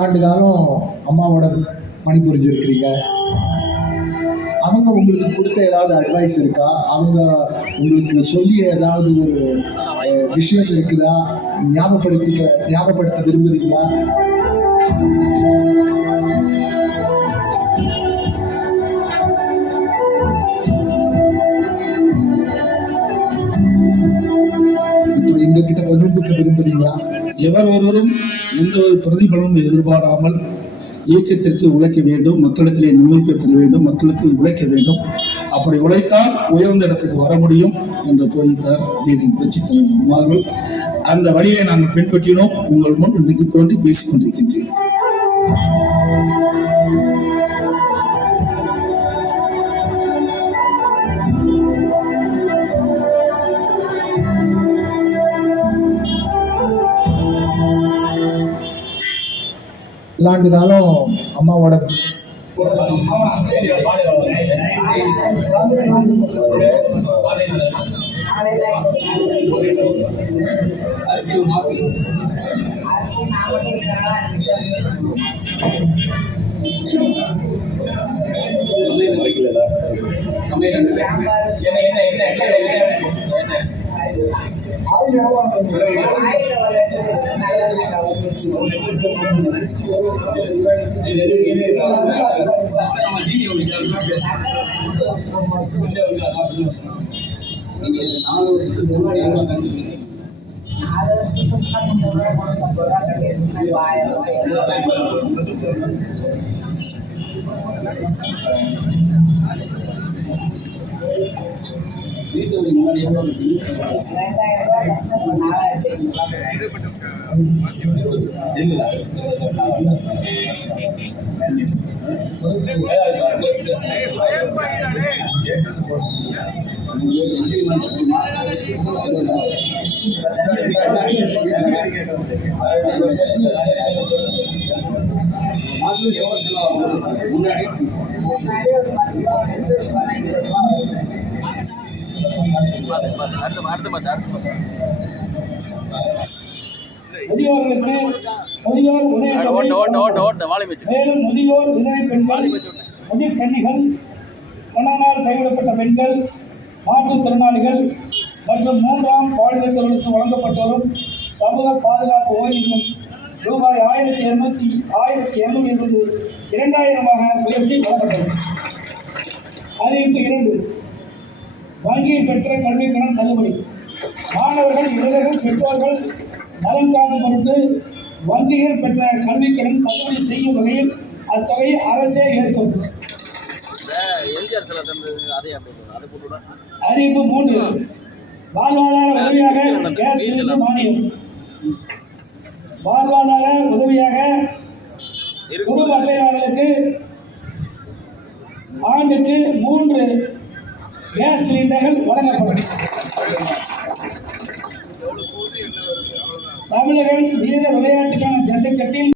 ஆண்டு காலம் அம்மாவோட பணிபுரிஞ்சிருக்கிறீங்க. அவங்க உங்களுக்கு கொடுத்த ஏதாவது அட்வைஸ் இருக்கா? அவங்க உங்களுக்கு சொல்லிய ஏதாவது ஒரு விஷயம் இருக்குதா? ஞாபகப்படுத்த விரும்புறீங்களா? இப்போ எங்ககிட்ட பகிர்ந்துக்க விரும்புறீங்களா? எவர் ஒருவரும் எந்த ஒரு பிரதிபலனும் எதிர்பாராமல் இயக்கத்திற்கு உழைக்க வேண்டும், மக்களிடத்திலே நுழைப்பை பெற வேண்டும், மக்களுக்கு உழைக்க வேண்டும். அப்படி உழைத்தால் உயர்ந்த இடத்துக்கு வர முடியும் என்று போதித்தார் லீடிங் புரட்சி தலைவர் அம்மார்கள். அந்த வழியை நாங்கள் பின்பற்றினோம். உங்கள் முன் இன்றைக்கு தோன்றி பேசிக் கொண்டிருக்கின்றேன். ஆண்டு காலம் அம்மாவோட முதியோர்களுக்கு முதியோர் மேலும் முதியோர் விதவை பெண்கள், முதிர்கன்னிகள், கணவனால் கைவிடப்பட்ட பெண்கள், மாற்றுத்திறனாளிகள் மற்றும் மூன்றாம் பாலினத்தவர்களுக்கு வழங்கப்பட்டு வரும் சமூக பாதுகாப்பு ஓய்வூதியம் ரூபாய் 1220 2000 உயர்த்தி வழங்கப்பட்டது. அறிவிப்பு 2. வங்கியில் பெற்ற கல்வி கடன் தள்ளுபடி. மாணவர்கள், இளைஞர்கள், பெற்றோர்கள் நலன் காக்கும் பொருட்டு வங்கிகள் பெற்ற கல்வி கடன் தள்ளுபடி செய்யும் வகையில் அத்தொகையை அரசே ஏற்கும். அறிவிப்பு 3. வாழ்வாதார உதவியாக கேஸ் சிலிண்டர் மானியம். வாழ்வாதார உதவியாக குடும்ப அட்டையாளர்களுக்கு ஆண்டுக்கு 3 கேஸ் சிலிண்டர்கள் வழங்கப்படும். தமிழர்கள் வீர விளையாட்டுக்கான ஜல்லிக்கட்டில்